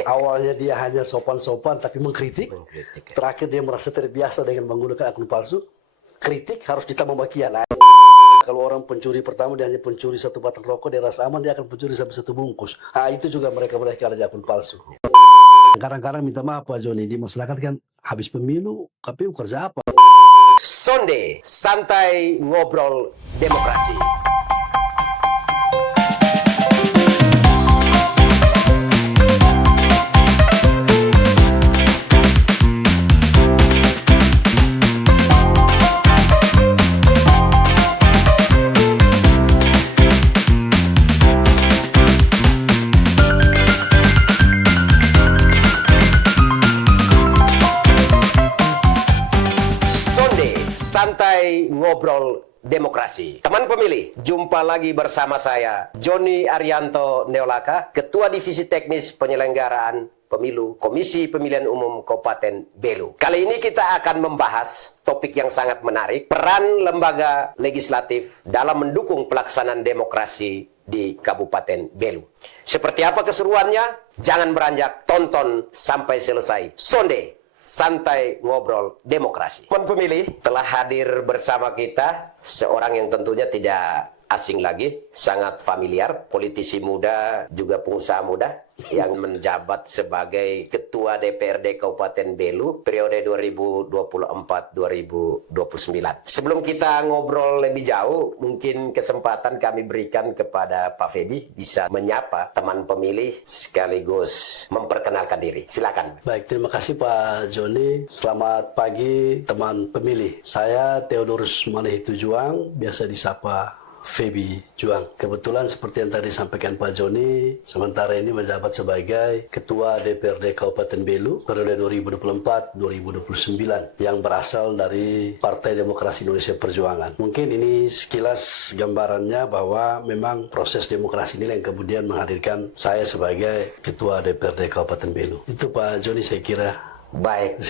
Awalnya dia hanya sopan-sopan tapi mengkritik. Mengkritik. Terakhir dia merasa terbiasa dengan menggunakan akun palsu. Kritik harus ditambah makian. Kalau orang pencuri pertama dia hanya pencuri satu batang rokok, dia rasa aman, dia akan pencuri sampai satu bungkus. Itu juga mereka-mereka ada di akun palsu. Kadang-kadang minta maaf Pak Joni, di masyarakat kan habis pemilu, KPU kerja apa? Sonde, santai ngobrol demokrasi. Santai ngobrol demokrasi. Teman pemilih, jumpa lagi bersama saya, Joni Arianto Neolaka, Ketua Divisi Teknis Penyelenggaraan Pemilu Komisi Pemilihan Umum Kabupaten Belu. Kali ini kita akan membahas topik yang sangat menarik, peran lembaga legislatif dalam mendukung pelaksanaan demokrasi di Kabupaten Belu. Seperti apa keseruannya? Jangan beranjak, tonton sampai selesai. Sonde, santai ngobrol demokrasi. Teman pemilih, telah hadir bersama kita seorang yang tentunya tidak asing lagi, sangat familiar, politisi muda, juga pengusaha muda yang menjabat sebagai Ketua DPRD Kabupaten Belu periode 2024-2029. Sebelum kita ngobrol lebih jauh, mungkin kesempatan kami berikan kepada Pak Feby bisa menyapa teman pemilih sekaligus memperkenalkan diri. Silakan. Baik, terima kasih Pak Joni. Selamat pagi teman pemilih. Saya Theodorus Manehitu Juang, biasa disapa Feby Juang. Kebetulan seperti yang tadi disampaikan Pak Joni, sementara ini menjabat sebagai Ketua DPRD Kabupaten Belu periode 2024-2029 yang berasal dari Partai Demokrasi Indonesia Perjuangan. Mungkin ini sekilas gambarannya bahwa memang proses demokrasi ini yang kemudian menghadirkan saya sebagai Ketua DPRD Kabupaten Belu. Itu Pak Joni saya kira. Baik,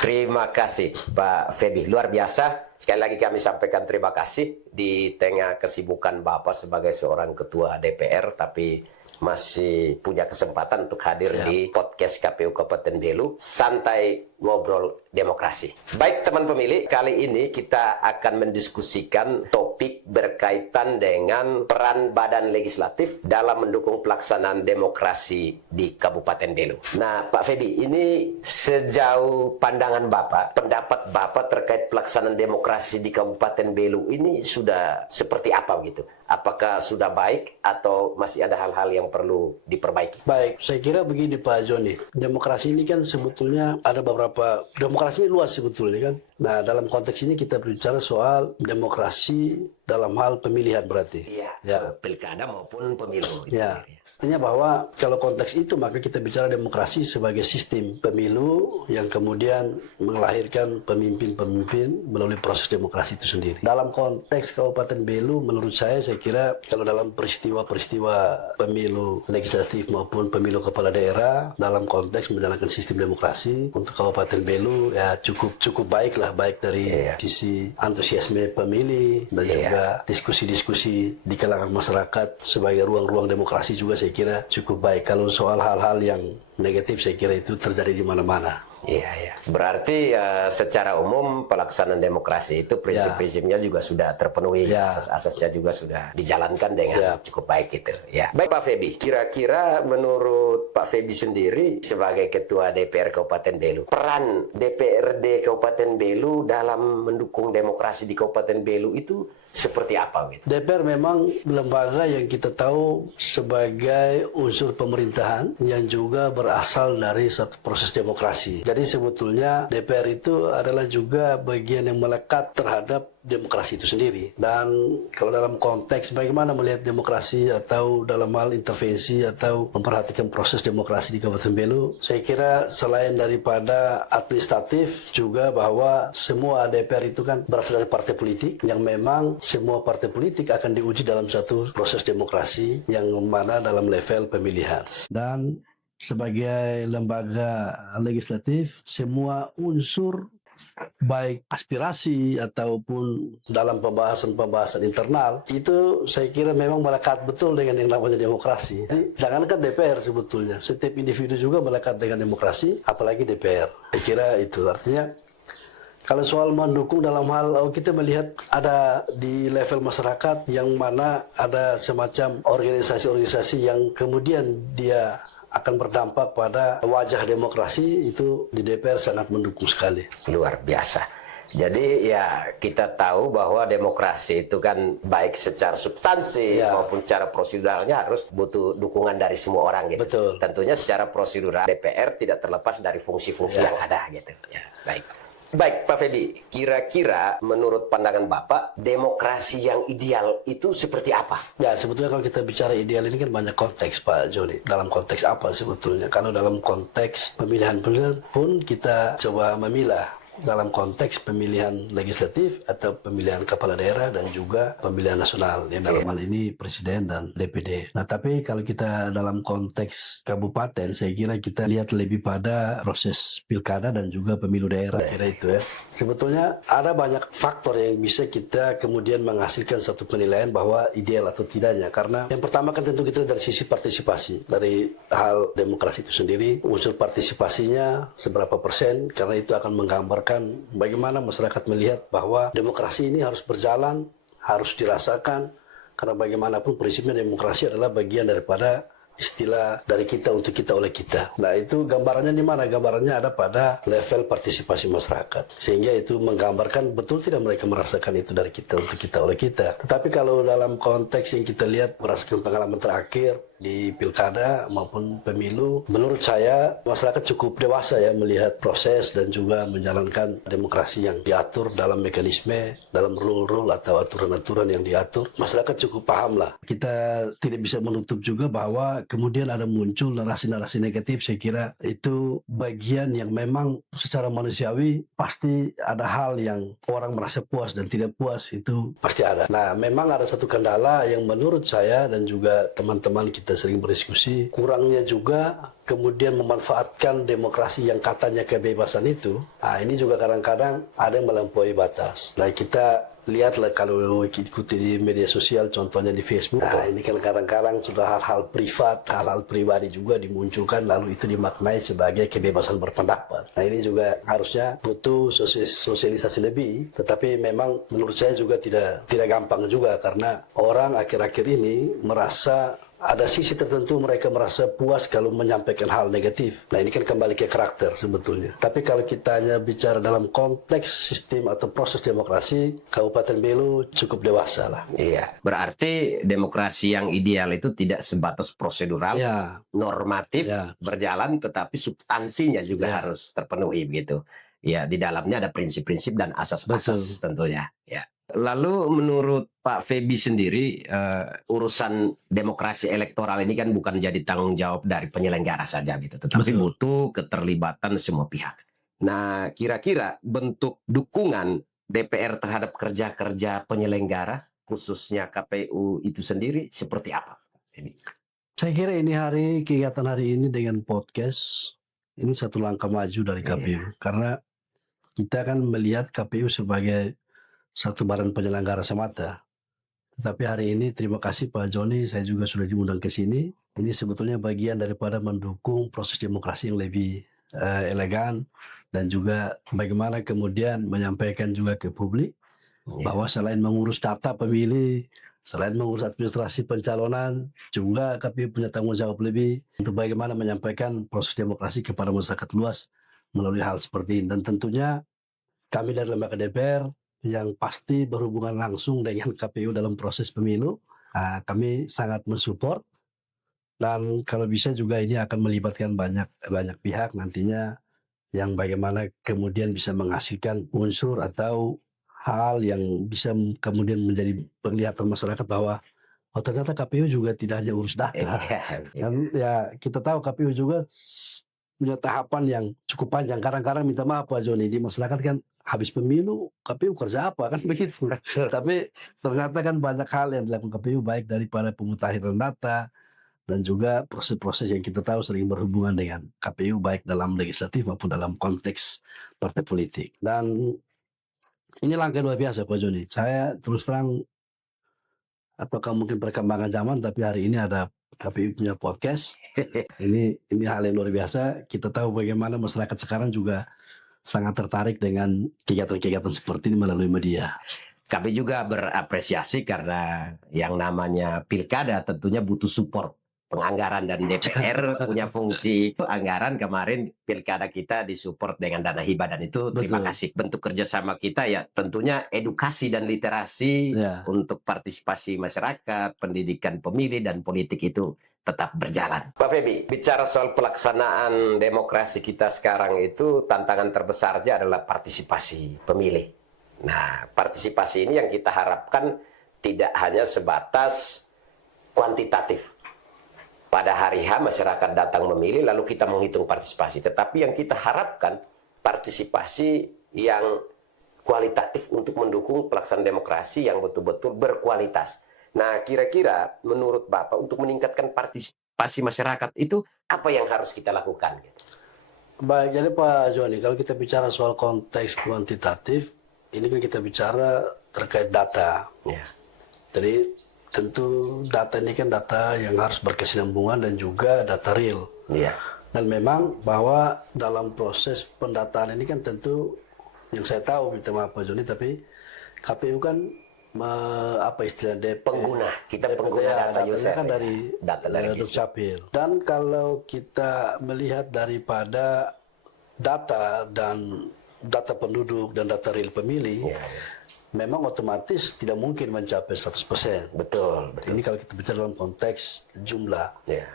terima kasih Pak Feby. Luar biasa. Sekali lagi kami sampaikan terima kasih di tengah kesibukan Bapak sebagai seorang ketua DPR, tapi masih punya kesempatan untuk hadir di podcast KPU Kabupaten Belu, Santai Ngobrol Demokrasi. Baik teman pemilih, kali ini kita akan mendiskusikan topik berkaitan dengan peran badan legislatif dalam mendukung pelaksanaan demokrasi di Kabupaten Belu. Nah Pak Feby, ini sejauh pandangan Bapak, pendapat Bapak terkait pelaksanaan demokrasi di Kabupaten Belu ini sudah seperti apa gitu? Apakah sudah baik atau masih ada hal-hal yang perlu diperbaiki? Baik, saya kira begini Pak Joni. Demokrasi ini kan sebetulnya ada beberapa, demokrasi ini luas sebetulnya kan. Nah dalam konteks ini kita berbicara soal demokrasi dalam hal pemilihan berarti. Iya, ya. Pilkada maupun pemilu. Ya. Artinya bahwa kalau konteks itu maka kita bicara demokrasi sebagai sistem pemilu yang kemudian melahirkan pemimpin-pemimpin melalui proses demokrasi itu sendiri. Dalam konteks Kabupaten Belu menurut saya kira kalau dalam peristiwa-peristiwa pemilu legislatif maupun pemilu kepala daerah dalam konteks menjalankan sistem demokrasi untuk Kabupaten Belu ya cukup baik lah, baik dari sisi antusiasme pemilih dan juga diskusi-diskusi di kalangan masyarakat sebagai ruang-ruang demokrasi juga saya kira cukup baik. Kalau soal hal-hal yang negatif saya kira itu terjadi di mana-mana. Iya. Berarti secara umum pelaksanaan demokrasi itu prinsip-prinsipnya juga sudah terpenuhi, asas-asasnya juga sudah dijalankan dengan cukup baik gitu. Ya. Baik Pak Feby, kira-kira menurut Pak Feby sendiri sebagai Ketua DPR Kabupaten Belu, peran DPRD Kabupaten Belu dalam mendukung demokrasi di Kabupaten Belu itu seperti apa gitu? DPR memang lembaga yang kita tahu sebagai unsur pemerintahan yang juga berasal dari satu proses demokrasi. Jadi sebetulnya DPR itu adalah juga bagian yang melekat terhadap demokrasi itu sendiri. Dan kalau dalam konteks bagaimana melihat demokrasi atau dalam hal intervensi atau memperhatikan proses demokrasi di Kabupaten Belu, saya kira selain daripada administratif juga bahwa semua DPR itu kan berasal dari partai politik yang memang semua partai politik akan diuji dalam satu proses demokrasi yang mana dalam level pemilihan. Dan sebagai lembaga legislatif, semua unsur baik aspirasi ataupun dalam pembahasan-pembahasan internal, itu saya kira memang melekat betul dengan yang namanya demokrasi. Jadi, jangankan DPR sebetulnya, setiap individu juga melekat dengan demokrasi, apalagi DPR. Saya kira itu artinya kalau soal mendukung dalam hal kita melihat ada di level masyarakat yang mana ada semacam organisasi-organisasi yang kemudian dia akan berdampak pada wajah demokrasi, itu di DPR sangat mendukung sekali. Luar biasa. Jadi ya kita tahu bahwa demokrasi itu kan baik secara substansi maupun secara proseduralnya harus butuh dukungan dari semua orang gitu. Betul. Tentunya secara prosedural DPR tidak terlepas dari fungsi-fungsi yang ada gitu. Ya, baik. Baik, Pak Feby, kira-kira menurut pandangan Bapak, demokrasi yang ideal itu seperti apa? Ya, sebetulnya kalau kita bicara ideal ini kan banyak konteks, Pak Joni. Dalam konteks apa sebetulnya? Kalau dalam konteks pemilihan pun kita coba memilah. Dalam konteks pemilihan legislatif atau pemilihan kepala daerah dan juga pemilihan nasional, yang dalam hal ini presiden dan DPD. Nah, tapi kalau kita dalam konteks kabupaten, saya kira kita lihat lebih pada proses pilkada dan juga pemilu daerah. Kira itu ya. Sebetulnya ada banyak faktor yang bisa kita kemudian menghasilkan satu penilaian bahwa ideal atau tidaknya. Karena yang pertama kan tentu kita dari sisi partisipasi, dari hal demokrasi itu sendiri, unsur partisipasinya seberapa persen, karena itu akan menggambarkan bagaimana masyarakat melihat bahwa demokrasi ini harus berjalan, harus dirasakan, karena bagaimanapun prinsipnya demokrasi adalah bagian daripada istilah dari kita untuk kita oleh kita. Nah, itu gambarannya di mana? Gambarannya ada pada level partisipasi masyarakat. Sehingga itu menggambarkan betul tidak mereka merasakan itu dari kita untuk kita oleh kita. Tetapi kalau dalam konteks yang kita lihat berdasarkan pengalaman terakhir di pilkada maupun pemilu, menurut saya masyarakat cukup dewasa ya melihat proses dan juga menjalankan demokrasi yang diatur dalam mekanisme, dalam rule-rule atau aturan-aturan yang diatur. Masyarakat cukup paham lah. Kita tidak bisa menutup juga bahwa kemudian ada muncul narasi-narasi negatif. Saya kira itu bagian yang memang secara manusiawi pasti ada hal yang orang merasa puas dan tidak puas, itu pasti ada. Nah, memang ada satu kendala yang menurut saya dan juga teman-teman kita sering berdiskusi, kurangnya juga kemudian memanfaatkan demokrasi yang katanya kebebasan itu. Nah, ini juga kadang-kadang ada yang melampaui batas. Nah, kita lihatlah kalau ikuti di media sosial, contohnya di Facebook. Nah, ini kan kadang-kadang sudah hal-hal privat, hal-hal pribadi juga dimunculkan, lalu itu dimaknai sebagai kebebasan berpendapat. Nah, ini juga harusnya butuh sosialisasi lebih, tetapi memang menurut saya juga tidak gampang juga, karena orang akhir-akhir ini merasa ada sisi tertentu mereka merasa puas kalau menyampaikan hal negatif. Nah, ini kan kembali ke karakter sebetulnya. Tapi kalau kita hanya bicara dalam konteks sistem atau proses demokrasi, Kabupaten Belu cukup dewasa lah. Iya, berarti demokrasi yang ideal itu tidak sebatas prosedural, normatif, berjalan, tetapi substansinya juga harus terpenuhi begitu. Ya, di dalamnya ada prinsip-prinsip dan asas-asas tentunya. Ya. Lalu menurut Pak Feby sendiri, urusan demokrasi elektoral ini kan bukan jadi tanggung jawab dari penyelenggara saja gitu, tetapi butuh keterlibatan semua pihak. Nah, kira-kira bentuk dukungan DPR terhadap kerja-kerja penyelenggara, khususnya KPU itu sendiri, seperti apa? Saya kira ini kegiatan hari ini dengan podcast, ini satu langkah maju dari KPU. Karena kita kan melihat KPU sebagai satu badan penyelenggara semata. Tetapi hari ini terima kasih Pak Joni, saya juga sudah diundang ke sini. Ini sebetulnya bagian daripada mendukung proses demokrasi yang lebih elegan, dan juga bagaimana kemudian menyampaikan juga ke publik bahwa selain mengurus data pemilih, selain mengurus administrasi pencalonan, juga KPU punya tanggung jawab lebih untuk bagaimana menyampaikan proses demokrasi kepada masyarakat luas melalui hal seperti ini. Dan tentunya kami dari lembaga DPR yang pasti berhubungan langsung dengan KPU dalam proses pemilu, kami sangat mensupport, dan kalau bisa juga ini akan melibatkan banyak pihak nantinya, yang bagaimana kemudian bisa menghasilkan unsur atau hal yang bisa kemudian menjadi penglihatan masyarakat bahwa ternyata KPU juga tidak hanya urus data. Dan ya kita tahu KPU juga punya tahapan yang cukup panjang. Kadang-kadang minta maaf Pak Joni, di masyarakat kan habis pemilu KPU kerja apa kan begitu. Tapi ternyata kan banyak hal yang dilakukan KPU, baik daripada pemutahiran data, dan juga proses-proses yang kita tahu sering berhubungan dengan KPU baik dalam legislatif maupun dalam konteks partai politik. Dan ini langkah luar biasa Pak Joni. Saya terus terang, ataukah mungkin perkembangan zaman, tapi hari ini ada KPU punya podcast. Ini hal yang luar biasa. Kita tahu bagaimana masyarakat sekarang juga sangat tertarik dengan kegiatan-kegiatan seperti ini melalui media. Kami juga berapresiasi karena yang namanya pilkada tentunya butuh support penganggaran, dan DPR punya fungsi anggaran. Kemarin pilkada kita disupport dengan dana hibah, dan itu terima kasih. Bentuk kerjasama kita ya tentunya edukasi dan literasi untuk partisipasi masyarakat, pendidikan pemilih dan politik itu tetap berjalan. Pak Febi, bicara soal pelaksanaan demokrasi kita sekarang itu, tantangan terbesarnya adalah partisipasi pemilih. Nah, partisipasi ini yang kita harapkan tidak hanya sebatas kuantitatif. Pada hari H masyarakat datang memilih lalu kita menghitung partisipasi. Tetapi yang kita harapkan partisipasi yang kualitatif untuk mendukung pelaksanaan demokrasi yang betul-betul berkualitas. Nah, kira-kira menurut Bapak untuk meningkatkan partisipasi masyarakat itu apa yang harus kita lakukan? Baik, jadi Pak Joni, kalau kita bicara soal konteks kuantitatif, ini kan kita bicara terkait data. Ya. Jadi tentu data ini kan data yang harus berkesinambungan dan juga data real. Ya. Dan memang bahwa dalam proses pendataan ini kan tentu yang saya tahu, minta maaf Pak Joni, tapi KPU kan apa istilah pengguna, kita pengguna data user kan dari Dukcapil. Dan kalau kita melihat daripada data dan data penduduk dan data real pemilih, memang otomatis tidak mungkin mencapai 100%. Betul. Ini kalau kita bicara dalam konteks jumlah. Ya.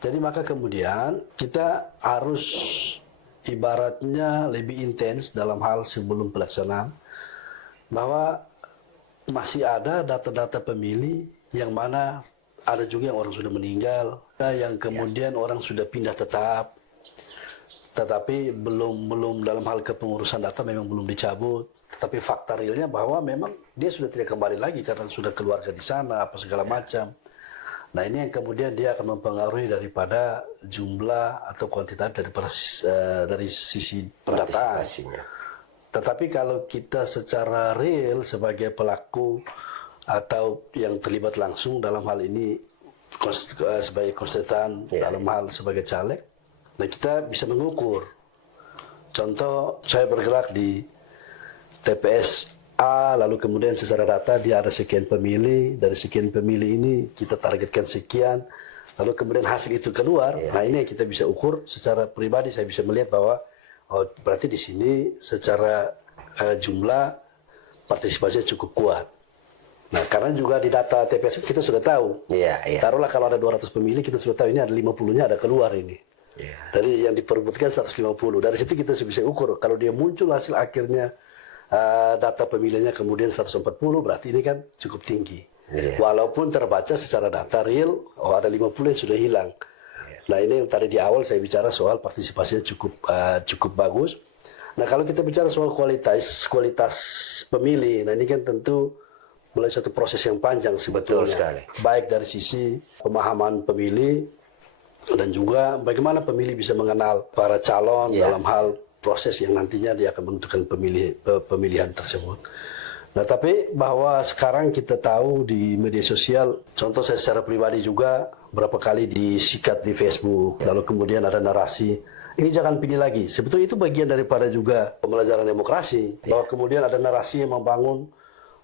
Jadi maka kemudian kita harus ibaratnya lebih intens dalam hal sebelum pelaksanaan, bahwa masih ada data-data pemilih yang mana ada juga yang orang sudah meninggal, yang kemudian orang sudah pindah tetap, tetapi belum dalam hal kepengurusan data memang belum dicabut. Tetapi fakta realnya bahwa memang dia sudah tidak kembali lagi karena sudah keluarga di sana, apa segala macam. Nah ini yang kemudian dia akan mempengaruhi daripada jumlah atau kuantitas dari sisi pendataan. Tetapi kalau kita secara real sebagai pelaku atau yang terlibat langsung dalam hal ini sebagai konstituen, dalam hal sebagai caleg, nah kita bisa mengukur. Contoh, saya bergerak di TPS A, lalu kemudian secara data dia ada sekian pemilih, dari sekian pemilih ini kita targetkan sekian, lalu kemudian hasil itu keluar. Nah ini yang kita bisa ukur secara pribadi. Saya bisa melihat bahwa berarti di sini secara jumlah partisipasinya cukup kuat. Nah karena juga di data TPS kita sudah tahu. Taruhlah kalau ada 200 pemilih, kita sudah tahu ini ada 50-nya ada keluar ini. Tadi yang diperbutkan 150. Dari situ kita bisa ukur. Kalau dia muncul hasil akhirnya data pemilihnya kemudian 140, berarti ini kan cukup tinggi. Walaupun terbaca secara data real, ada 50 yang sudah hilang. Nah ini yang tadi di awal saya bicara soal partisipasinya cukup bagus. Nah kalau kita bicara soal kualitas pemilih, nah ini kan tentu mulai satu proses yang panjang sebetulnya. Baik dari sisi pemahaman pemilih dan juga bagaimana pemilih bisa mengenal para calon dalam hal proses yang nantinya dia akan menentukan pemilihan tersebut. Nah tapi bahwa sekarang kita tahu di media sosial, contoh saya secara pribadi juga berapa kali disikat di Facebook, lalu kemudian ada narasi, ini jangan pilih lagi. Sebetulnya itu bagian daripada juga pembelajaran demokrasi, bahwa kemudian ada narasi yang membangun,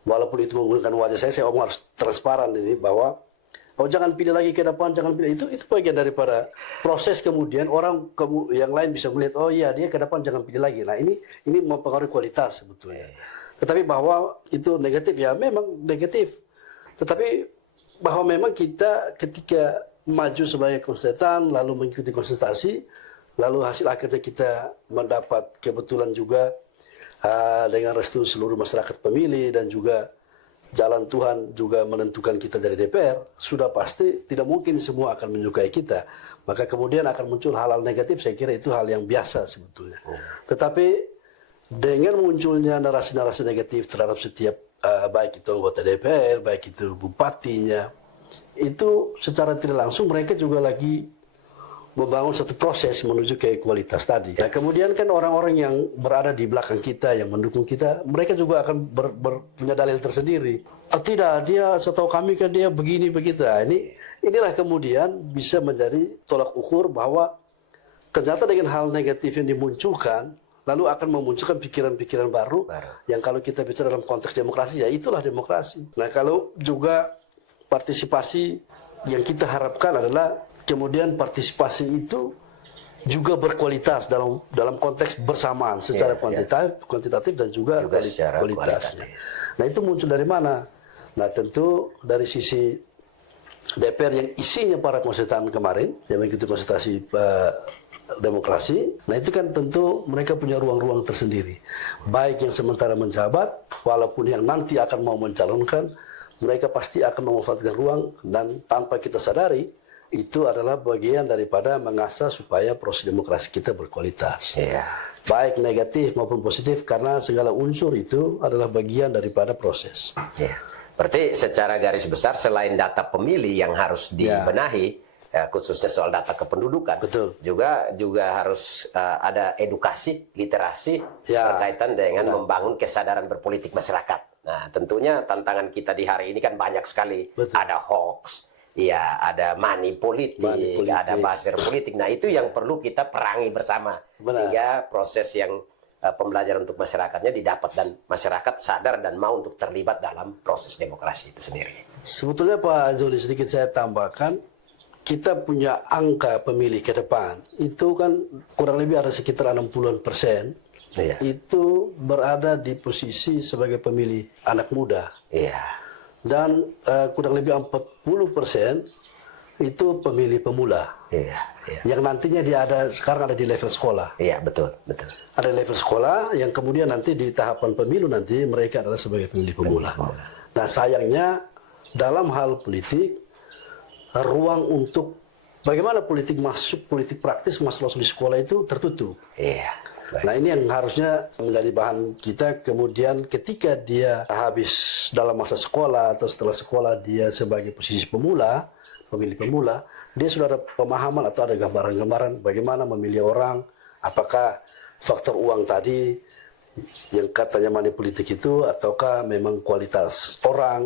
walaupun itu menggunakan wajah saya omong harus transparan ini, bahwa jangan pilih lagi ke depan, jangan pilih. Itu bagian daripada proses kemudian orang yang lain bisa melihat, oh iya dia ke depan jangan pilih lagi. Nah ini mempengaruhi kualitas sebetulnya. Tetapi bahwa itu negatif, ya memang negatif. Tetapi bahwa memang kita ketika maju sebagai konstituen, lalu mengikuti konsultasi, lalu hasil akhirnya kita mendapat kebetulan juga dengan restu seluruh masyarakat pemilih dan juga jalan Tuhan juga menentukan kita dari DPR, sudah pasti tidak mungkin semua akan menyukai kita. Maka kemudian akan muncul hal-hal negatif, saya kira itu hal yang biasa sebetulnya. Tetapi dengan munculnya narasi-narasi negatif terhadap setiap baik itu anggota DPR, baik itu bupatinya, itu secara tidak langsung mereka juga lagi membangun satu proses menuju ke kualitas tadi. Nah, kemudian kan orang-orang yang berada di belakang kita, yang mendukung kita, mereka juga akan punya dalil tersendiri. Oh, tidak, dia setahu kami kan dia begini begitu. Nah, inilah kemudian bisa menjadi tolak ukur bahwa ternyata dengan hal negatif yang dimunculkan, lalu akan memunculkan pikiran-pikiran baru yang kalau kita bicara dalam konteks demokrasi, ya itulah demokrasi. Nah, kalau juga partisipasi yang kita harapkan adalah kemudian partisipasi itu juga berkualitas dalam konteks bersamaan secara kuantitatif dan juga kualitasnya. Nah, itu muncul dari mana? Nah, tentu dari sisi DPR yang isinya para konsultan kemarin yang mengikuti konsultasi demokrasi. Nah, itu kan tentu mereka punya ruang-ruang tersendiri. Baik yang sementara menjabat, walaupun yang nanti akan mau mencalonkan, mereka pasti akan memanfaatkan ruang dan tanpa kita sadari itu adalah bagian daripada mengasah supaya proses demokrasi kita berkualitas. Baik negatif maupun positif, karena segala unsur itu adalah bagian daripada proses. Berarti secara garis besar selain data pemilih yang harus dibenahi, khususnya soal data kependudukan, juga harus ada edukasi, literasi berkaitan dengan membangun kesadaran berpolitik masyarakat. Nah, tentunya tantangan kita di hari ini kan banyak sekali. Ada hoax, ya, ada money politik, ada buzzer politik. Nah, itu yang perlu kita perangi bersama. Sehingga proses yang pembelajaran untuk masyarakatnya didapat dan masyarakat sadar dan mau untuk terlibat dalam proses demokrasi itu sendiri. Sebetulnya Pak Joni, sedikit saya tambahkan, kita punya angka pemilih ke depan. Itu kan kurang lebih ada sekitar 60% itu berada di posisi sebagai pemilih anak muda. Dan kurang lebih 40% itu pemilih pemula. Yang nantinya sekarang ada di level sekolah. Betul. Ada level sekolah yang kemudian nanti di tahapan pemilu nanti mereka adalah sebagai pemilih pemula. Nah, sayangnya dalam hal politik, ruang untuk bagaimana politik praktis masuk langsung di sekolah itu tertutup. Nah, ini yang harusnya menjadi bahan kita kemudian ketika dia habis dalam masa sekolah atau setelah sekolah dia sebagai posisi pemula, pemilih pemula, dia sudah ada pemahaman atau ada gambaran-gambaran bagaimana memilih orang, apakah faktor uang tadi yang katanya money politik itu ataukah memang kualitas orang.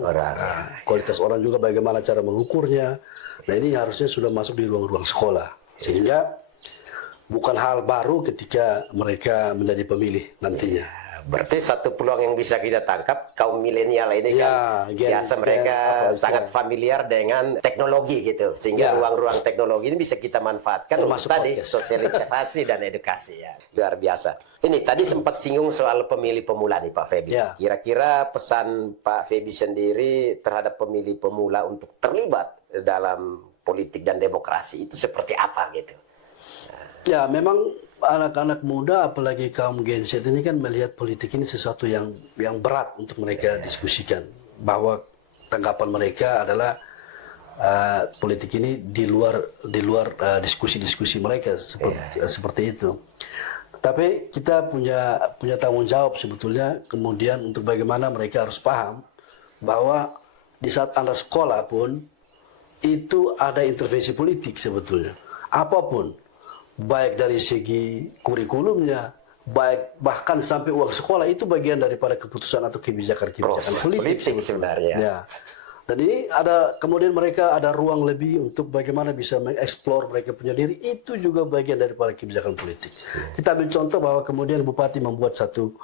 Kualitas orang juga bagaimana cara mengukurnya. Nah, ini harusnya sudah masuk di ruang-ruang sekolah sehingga bukan hal baru ketika mereka menjadi pemilih nantinya. Berarti satu peluang yang bisa kita tangkap, kaum milenial ini kan biasa mereka sangat familiar dengan teknologi gitu. Sehingga ruang-ruang teknologi ini bisa kita manfaatkan untuk tadi sosialisasi dan edukasi. Luar biasa. Ini tadi sempat singgung soal pemilih pemula nih Pak Febi. Kira-kira pesan Pak Febi sendiri terhadap pemilih pemula untuk terlibat dalam politik dan demokrasi itu seperti apa gitu? Ya, memang anak-anak muda apalagi kaum Gen Z ini kan melihat politik ini sesuatu yang berat untuk mereka diskusikan, bahwa tanggapan mereka adalah politik ini di luar diskusi-diskusi mereka seperti itu. Tapi kita punya tanggung jawab sebetulnya kemudian untuk bagaimana mereka harus paham bahwa di saat Anda sekolah pun itu ada intervensi politik sebetulnya. Apapun, baik dari segi kurikulumnya, bahkan sampai uang sekolah itu bagian daripada keputusan atau kebijakan politik sebenarnya. Dan ini kemudian mereka ada ruang lebih untuk bagaimana bisa mengeksplor mereka punya diri, itu juga bagian daripada kebijakan politik. Kita ambil contoh bahwa kemudian Bupati membuat satu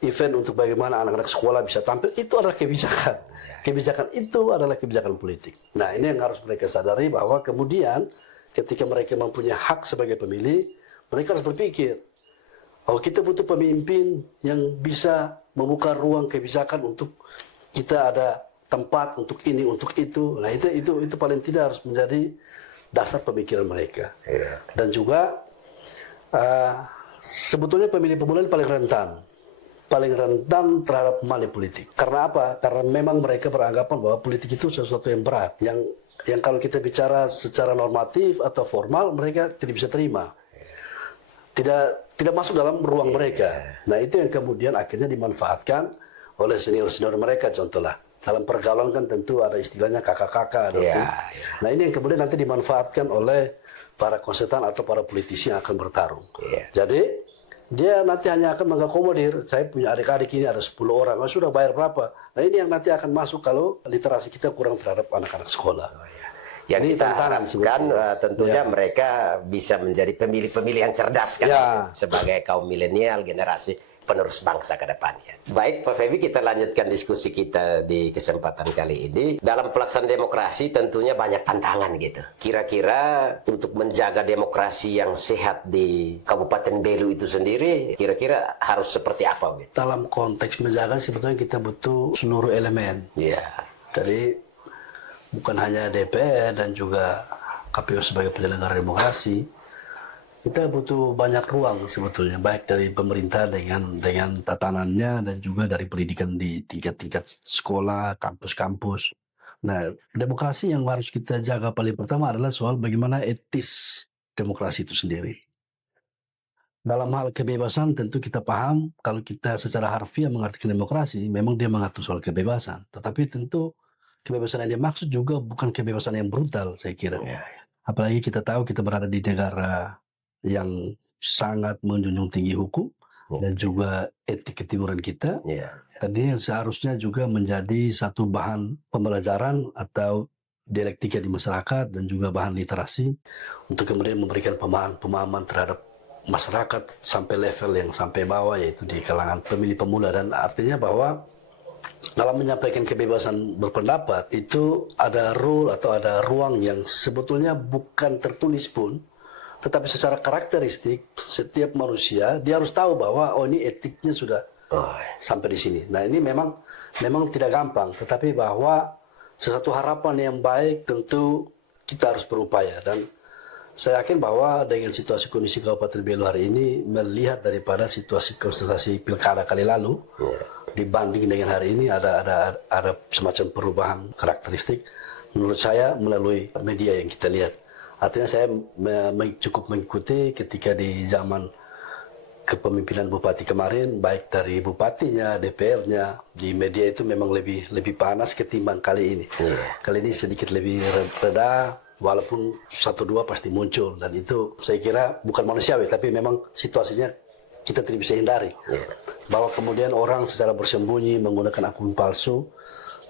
event untuk bagaimana anak-anak sekolah bisa tampil, itu adalah kebijakan. Kebijakan itu adalah kebijakan politik. Nah, ini yang harus mereka sadari bahwa kemudian ketika mereka mempunyai hak sebagai pemilih, mereka harus berpikir, oh, kita butuh pemimpin yang bisa membuka ruang kebijakan untuk kita ada tempat untuk ini, untuk itu. Nah, itu paling tidak harus menjadi dasar pemikiran mereka. Dan juga sebetulnya pemilih pemula ini paling rentan terhadap money politik. Karena apa? Karena memang mereka beranggapan bahwa politik itu sesuatu yang berat, yang kalau kita bicara secara normatif atau formal mereka tidak bisa terima, tidak masuk dalam ruang mereka. Nah, itu yang kemudian akhirnya dimanfaatkan oleh senior mereka. Contohlah dalam pergaulan kan tentu ada istilahnya kakak-kakak. Ya. Nah ini yang kemudian nanti dimanfaatkan oleh para konsultan atau para politisi yang akan bertarung. Ya. Jadi dia nanti hanya akan mengakomodir, saya punya adik-adik ini ada 10 orang, sudah bayar berapa? Nah ini yang nanti akan masuk kalau literasi kita kurang terhadap anak-anak sekolah. Yang Ini kita tantangan harapkan tentunya Ya. mereka bisa menjadi pemilih-pemilih yang cerdas kan Ya. sebagai kaum milenial, generasi penerus bangsa ke depannya. Baik Pak Febi, kita lanjutkan diskusi kita di kesempatan kali ini. Dalam pelaksanaan demokrasi tentunya banyak tantangan gitu. Kira-kira untuk menjaga demokrasi yang sehat di Kabupaten Belu itu sendiri, kira-kira harus seperti apa? Gitu? Dalam konteks menjaga sebetulnya kita butuh seluruh elemen. Ya. Jadi bukan hanya DPR dan juga KPU sebagai penyelenggara demokrasi, kita butuh banyak ruang sebetulnya, baik dari pemerintah dengan tatanannya dan juga dari pendidikan di tingkat-tingkat sekolah, kampus-kampus. Nah, demokrasi yang harus kita jaga paling pertama adalah soal bagaimana etis demokrasi itu sendiri. Dalam hal kebebasan tentu kita paham kalau kita secara harfiah mengartikan demokrasi, memang dia mengatur soal kebebasan. Tetapi tentu kebebasan yang dia maksud juga bukan kebebasan yang brutal, saya kira. Apalagi kita tahu kita berada di negara yang sangat menjunjung tinggi hukum dan juga etik ketimuran kita. Tadi yang seharusnya juga menjadi satu bahan pembelajaran atau dialektika di masyarakat dan juga bahan literasi untuk kemudian memberikan pemahaman terhadap masyarakat sampai level yang sampai bawah, yaitu di kalangan pemilih pemula. Dan artinya bahwa dalam menyampaikan kebebasan berpendapat itu ada rule atau ada ruang yang sebetulnya bukan tertulis pun, tetapi secara karakteristik setiap manusia dia harus tahu bahwa ini etiknya sudah sampai di sini. Nah ini memang tidak gampang, tetapi bahwa sesuatu harapan yang baik tentu kita harus berupaya. Dan saya yakin bahwa dengan situasi kondisi Kabupaten Belu hari ini, melihat daripada situasi konsentrasi pilkada kali lalu dibanding dengan hari ini ada semacam perubahan karakteristik menurut saya melalui media yang kita lihat. Artinya saya cukup mengikuti ketika di zaman kepemimpinan Bupati kemarin, baik dari Bupatinya, DPR-nya, di media itu memang lebih panas ketimbang kali ini. Kali ini sedikit lebih reda, walaupun 1-2 pasti muncul. Dan itu saya kira bukan manusiawi, tapi memang situasinya kita tidak bisa hindari. Bahwa kemudian orang secara bersembunyi menggunakan akun palsu,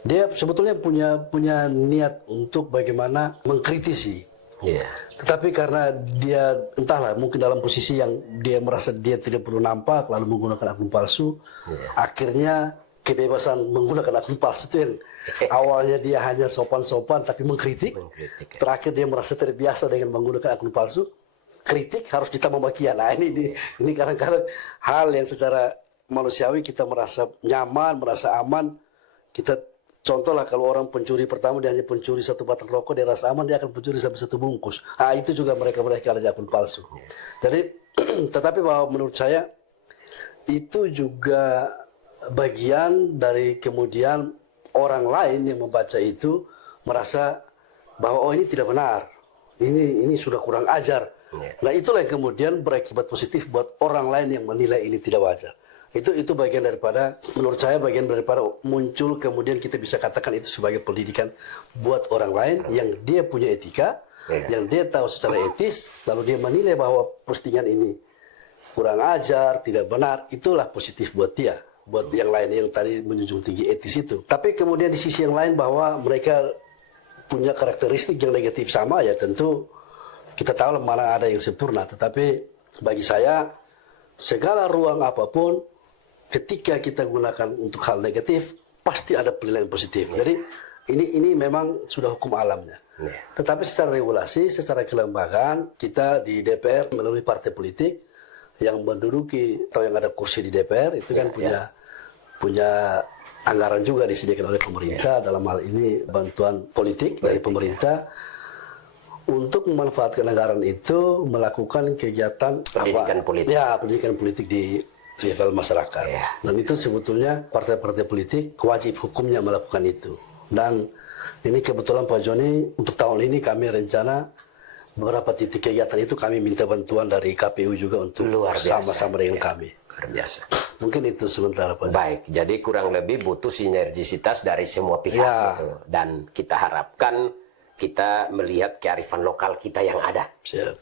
dia sebetulnya punya niat untuk bagaimana mengkritisi. Tetapi karena dia entahlah mungkin dalam posisi yang dia merasa dia tidak perlu nampak lalu menggunakan akun palsu, akhirnya kebebasan menggunakan akun palsu itu yang awalnya dia hanya sopan-sopan tapi mengkritik, terakhir dia merasa terbiasa dengan menggunakan akun palsu, kritik harus ditambah makian. Nah ini kadang-kadang hal yang secara manusiawi kita merasa nyaman, merasa aman. Kita contohlah kalau orang pencuri pertama dia hanya pencuri 1 batang rokok, dia rasa aman, dia akan pencuri sampai 1 bungkus. Nah itu juga mereka ada di akun palsu. Jadi tetapi bahwa menurut saya itu juga bagian dari kemudian orang lain yang membaca itu merasa bahwa ini tidak benar, ini sudah kurang ajar. Nah itulah yang kemudian berakibat positif buat orang lain yang menilai ini tidak wajar. Itu bagian daripada, menurut saya bagian daripada muncul kemudian kita bisa katakan itu sebagai pendidikan buat orang lain yang dia punya etika, yang dia tahu secara etis, lalu dia menilai bahwa postingan ini kurang ajar, tidak benar, itulah positif buat dia, buat yang lain yang tadi menjunjung tinggi etis itu. Tapi kemudian di sisi yang lain bahwa mereka punya karakteristik yang negatif sama, ya tentu kita tahu mana ada yang sempurna. Tetapi bagi saya segala ruang apapun ketika kita gunakan untuk hal negatif pasti ada penilaian positif. Jadi ini memang sudah hukum alamnya. Tetapi secara regulasi, secara kelembagaan, kita di DPR melalui partai politik yang menduduki atau yang ada kursi di DPR itu kan punya anggaran juga disediakan oleh pemerintah, dalam hal ini bantuan politik dari pemerintah untuk memanfaatkan anggaran itu melakukan kegiatan pendidikan politik. Pendidikan politik di level masyarakat. Dan itu sebetulnya partai-partai politik wajib hukumnya melakukan itu. Dan ini kebetulan Pak Joni untuk tahun ini kami rencana beberapa titik kegiatan itu kami minta bantuan dari KPU juga untuk Luar biasa. sama-sama dengan Ya. kami. Luar biasa. Mungkin itu sementara Pak. Baik, jadi kurang lebih butuh sinergisitas dari semua pihak. Ya. Gitu. Dan kita harapkan kita melihat kearifan lokal kita yang ada. Siap.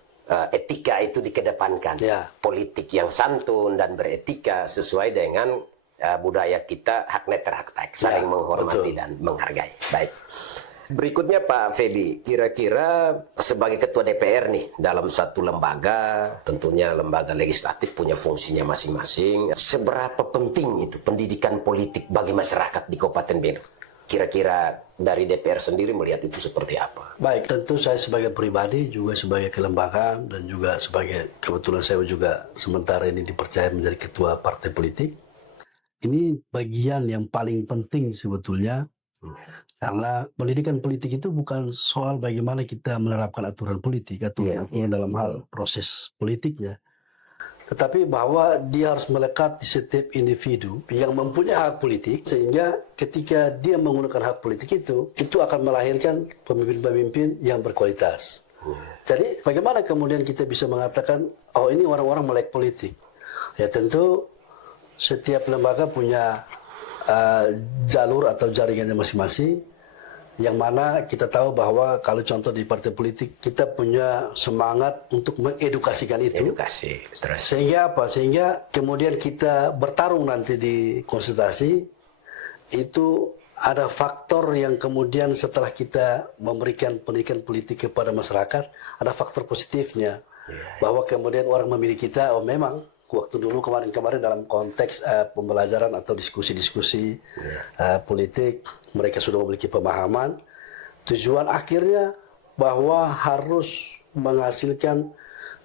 Etika itu dikedepankan. Ya. Politik yang santun dan beretika sesuai dengan budaya kita, hak neter hak taek, saling Ya, menghormati betul. dan menghargai. Baik. Berikutnya Pak Feby, kira-kira sebagai ketua DPR nih dalam satu lembaga, tentunya lembaga legislatif punya fungsinya masing-masing. Seberapa penting itu pendidikan politik bagi masyarakat di Kabupaten Belu? Kira-kira dari DPR sendiri melihat itu seperti apa? Baik, tentu saya sebagai pribadi juga sebagai kelembagaan dan juga sebagai kebetulan saya juga sementara ini dipercaya menjadi ketua partai politik. Ini bagian yang paling penting sebetulnya. Karena pendidikan politik itu bukan soal bagaimana kita menerapkan aturan politik atau dalam hal proses politiknya. Tetapi bahwa dia harus melekat di setiap individu yang mempunyai hak politik, sehingga ketika dia menggunakan hak politik itu akan melahirkan pemimpin-pemimpin yang berkualitas. Jadi bagaimana kemudian kita bisa mengatakan, oh ini orang-orang melek politik? Ya tentu setiap lembaga punya jalur atau jaringannya masing-masing, yang mana kita tahu bahwa kalau contoh di partai politik kita punya semangat untuk mengedukasikan itu. Edukasi. Terus. Sehingga apa? Sehingga kemudian kita bertarung nanti di konsultasi, itu ada faktor yang kemudian setelah kita memberikan pendidikan politik kepada masyarakat, ada faktor positifnya. Bahwa kemudian orang memilih kita, oh memang waktu dulu kemarin-kemarin dalam konteks pembelajaran atau diskusi-diskusi politik, mereka sudah memiliki pemahaman. Tujuan akhirnya bahwa harus menghasilkan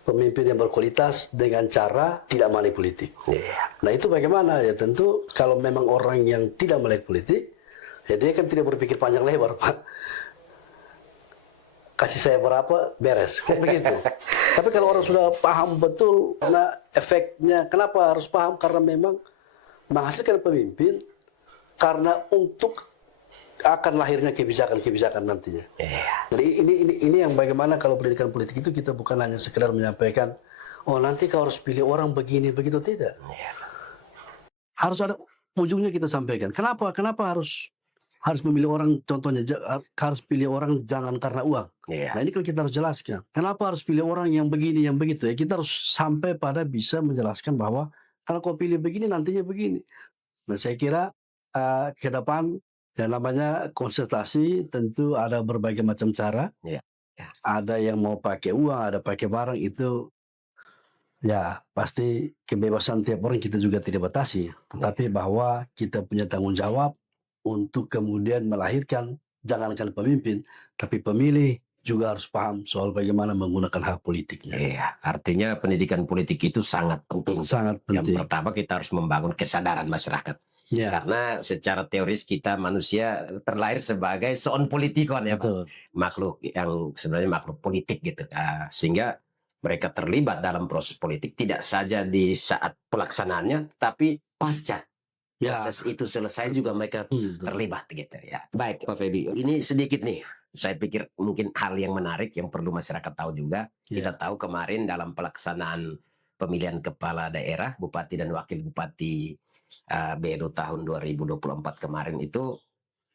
pemimpin yang berkualitas dengan cara tidak melek politik. Nah itu bagaimana? Ya tentu kalau memang orang yang tidak melek politik, ya dia kan tidak berpikir panjang lebar, Pak. Kasih saya berapa, beres. Kok begitu? Tapi kalau orang sudah paham betul, karena efeknya, kenapa harus paham? Karena memang menghasilkan pemimpin, karena untuk akan lahirnya kebijakan-kebijakan nantinya. Jadi ini yang bagaimana kalau pendidikan politik itu kita bukan hanya sekedar menyampaikan, oh nanti kau harus pilih orang begini, begitu, tidak. Harus ada ujungnya kita sampaikan. Kenapa harus memilih orang, contohnya harus pilih orang jangan karena uang. Nah ini kalau kita harus jelaskan. Kenapa harus pilih orang yang begini, yang begitu ya. Kita harus sampai pada bisa menjelaskan bahwa kalau kau pilih begini nantinya begini. Nah saya kira ke depan yang namanya konsultasi tentu ada berbagai macam cara. Ada yang mau pakai uang, ada pakai barang, itu ya pasti kebebasan tiap orang kita juga tidak batasi. Tetapi bahwa kita punya tanggung jawab untuk kemudian melahirkan, jangankan pemimpin, tapi pemilih juga harus paham soal bagaimana menggunakan hak politiknya. Artinya pendidikan politik itu sangat penting. Sangat penting. Yang pertama kita harus membangun kesadaran masyarakat. Karena secara teoris kita manusia terlahir sebagai seorang politikon ya Pak. Makhluk yang sebenarnya makhluk politik gitu. Sehingga mereka terlibat dalam proses politik tidak saja di saat pelaksanaannya, tapi pasca proses itu selesai juga mereka terlibat gitu ya. Baik Pak Feby, ini sedikit nih saya pikir mungkin hal yang menarik yang perlu masyarakat tahu juga. Kita tahu kemarin dalam pelaksanaan pemilihan kepala daerah, bupati dan wakil bupati Belu tahun 2024 kemarin itu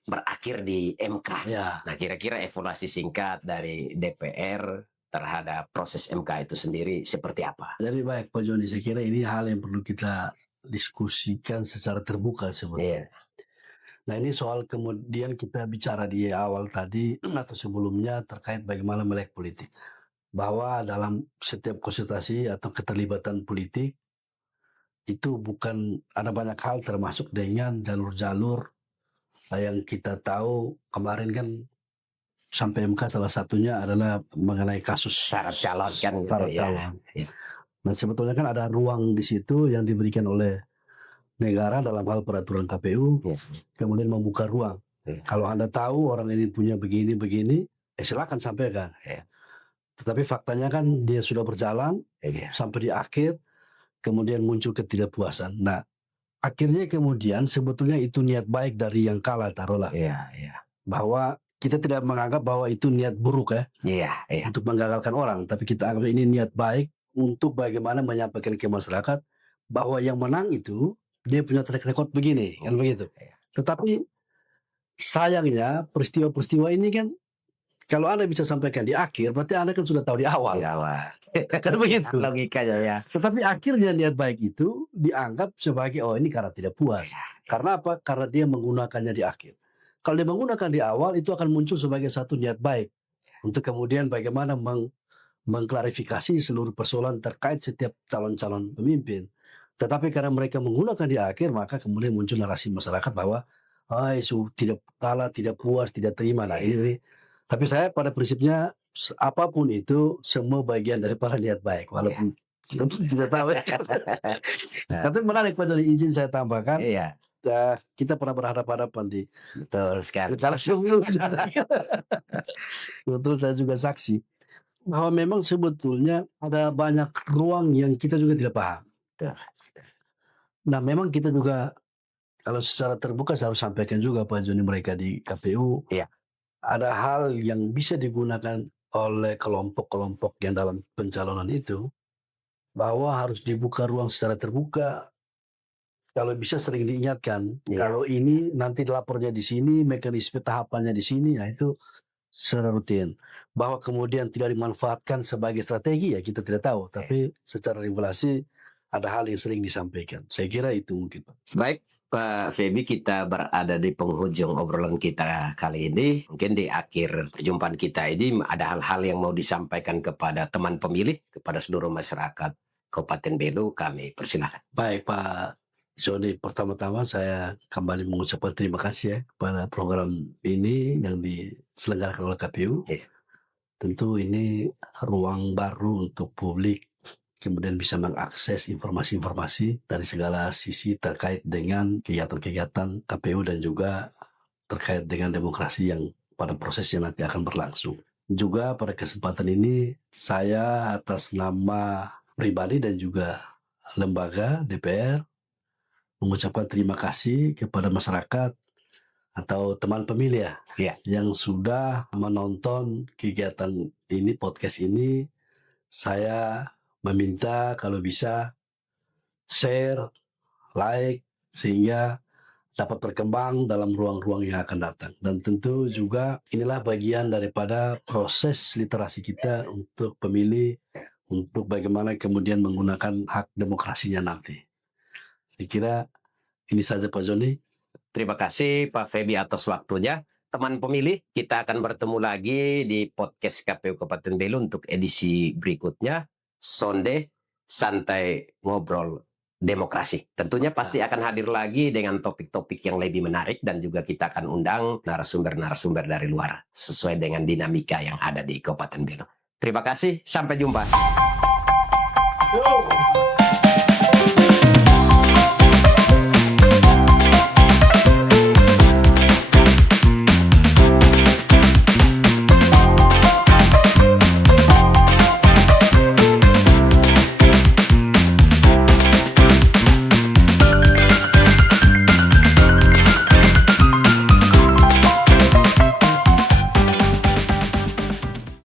berakhir di MK. Nah kira-kira evaluasi singkat dari DPR terhadap proses MK itu sendiri seperti apa? Jadi baik Pak Joni, saya kira ini hal yang perlu kita diskusikan secara terbuka sebetulnya. Nah ini soal kemudian kita bicara di awal tadi atau sebelumnya terkait bagaimana melek politik. Bahwa dalam setiap konsultasi atau keterlibatan politik itu bukan, ada banyak hal termasuk dengan jalur-jalur yang kita tahu kemarin kan sampai MK salah satunya adalah mengenai kasus syarat calon kan. Syarat calon. Nah sebetulnya kan ada ruang di situ yang diberikan oleh negara dalam hal peraturan KPU, kemudian membuka ruang. Kalau Anda tahu orang ini punya begini-begini, silakan sampaikan. Tetapi faktanya kan dia sudah berjalan sampai di akhir, kemudian muncul ketidakpuasan. Nah akhirnya kemudian sebetulnya itu niat baik dari yang kalah, taruhlah. Bahwa kita tidak menganggap bahwa itu niat buruk ya Iya, iya. untuk menggagalkan orang, tapi kita anggap ini niat baik untuk bagaimana menyampaikan ke masyarakat bahwa yang menang itu dia punya track record begini, kan begitu. Iya. Tetapi sayangnya peristiwa-peristiwa ini kan kalau Anda bisa sampaikan di akhir, berarti Anda kan sudah tahu di awal. Di awal. Kan begitu. Logikanya ya. Tetapi akhirnya niat baik itu dianggap sebagai, oh ini karena tidak puas. Karena apa? Karena dia menggunakannya di akhir. Kalau dia menggunakan di awal, itu akan muncul sebagai satu niat baik. Untuk kemudian bagaimana mengklarifikasi seluruh persoalan terkait setiap calon-calon pemimpin. Tetapi karena mereka menggunakan di akhir, maka kemudian muncul narasi masyarakat bahwa tidak kalah, tidak puas, tidak terima. Nah ini. Tapi saya pada prinsipnya apapun itu semua bagian daripada niat baik, walaupun kita tidak tahu. Tapi menarik Pak Joni, izin saya tambahkan. Iya. Kita pernah berhadapan-hadapan di Betul sekali. betul, saya juga saksi bahwa memang sebetulnya ada banyak ruang yang kita juga tidak paham. Nah memang kita juga kalau secara terbuka saya harus sampaikan juga Pak Joni, mereka di KPU. Iya. Ada hal yang bisa digunakan oleh kelompok-kelompok yang dalam pencalonan itu, bahwa harus dibuka ruang secara terbuka. Kalau bisa sering diingatkan, kalau ini nanti lapornya di sini, mekanisme tahapannya di sini, ya itu secara rutin. Bahwa kemudian tidak dimanfaatkan sebagai strategi, ya kita tidak tahu. Tapi secara regulasi ada hal yang sering disampaikan. Saya kira itu mungkin, Pak. Baik, Pak Feby, kita berada di penghujung obrolan kita kali ini. Mungkin di akhir perjumpaan kita ini ada hal-hal yang mau disampaikan kepada teman pemilih, kepada seluruh masyarakat Kabupaten Belu, kami persilakan. Baik Pak Joni, pertama-tama saya kembali mengucapkan terima kasih ya kepada program ini yang diselenggarakan oleh KPU. Tentu ini ruang baru untuk publik kemudian bisa mengakses informasi-informasi dari segala sisi terkait dengan kegiatan-kegiatan KPU dan juga terkait dengan demokrasi yang pada prosesnya nanti akan berlangsung. Juga pada kesempatan ini saya atas nama pribadi dan juga lembaga DPR mengucapkan terima kasih kepada masyarakat atau teman pemilih yang sudah menonton kegiatan ini, podcast ini. Saya meminta kalau bisa share, like, sehingga dapat berkembang dalam ruang-ruang yang akan datang. Dan tentu juga inilah bagian daripada proses literasi kita untuk pemilih, untuk bagaimana kemudian menggunakan hak demokrasinya nanti. Saya kira ini saja Pak Joni. Terima kasih Pak Feby atas waktunya. Teman pemilih, kita akan bertemu lagi di podcast KPU Kabupaten Belu untuk edisi berikutnya. Sonde Santai Ngobrol Demokrasi. Tentunya pasti akan hadir lagi dengan topik-topik yang lebih menarik dan juga kita akan undang narasumber-narasumber dari luar sesuai dengan dinamika yang ada di Kabupaten Belu. Terima kasih, sampai jumpa.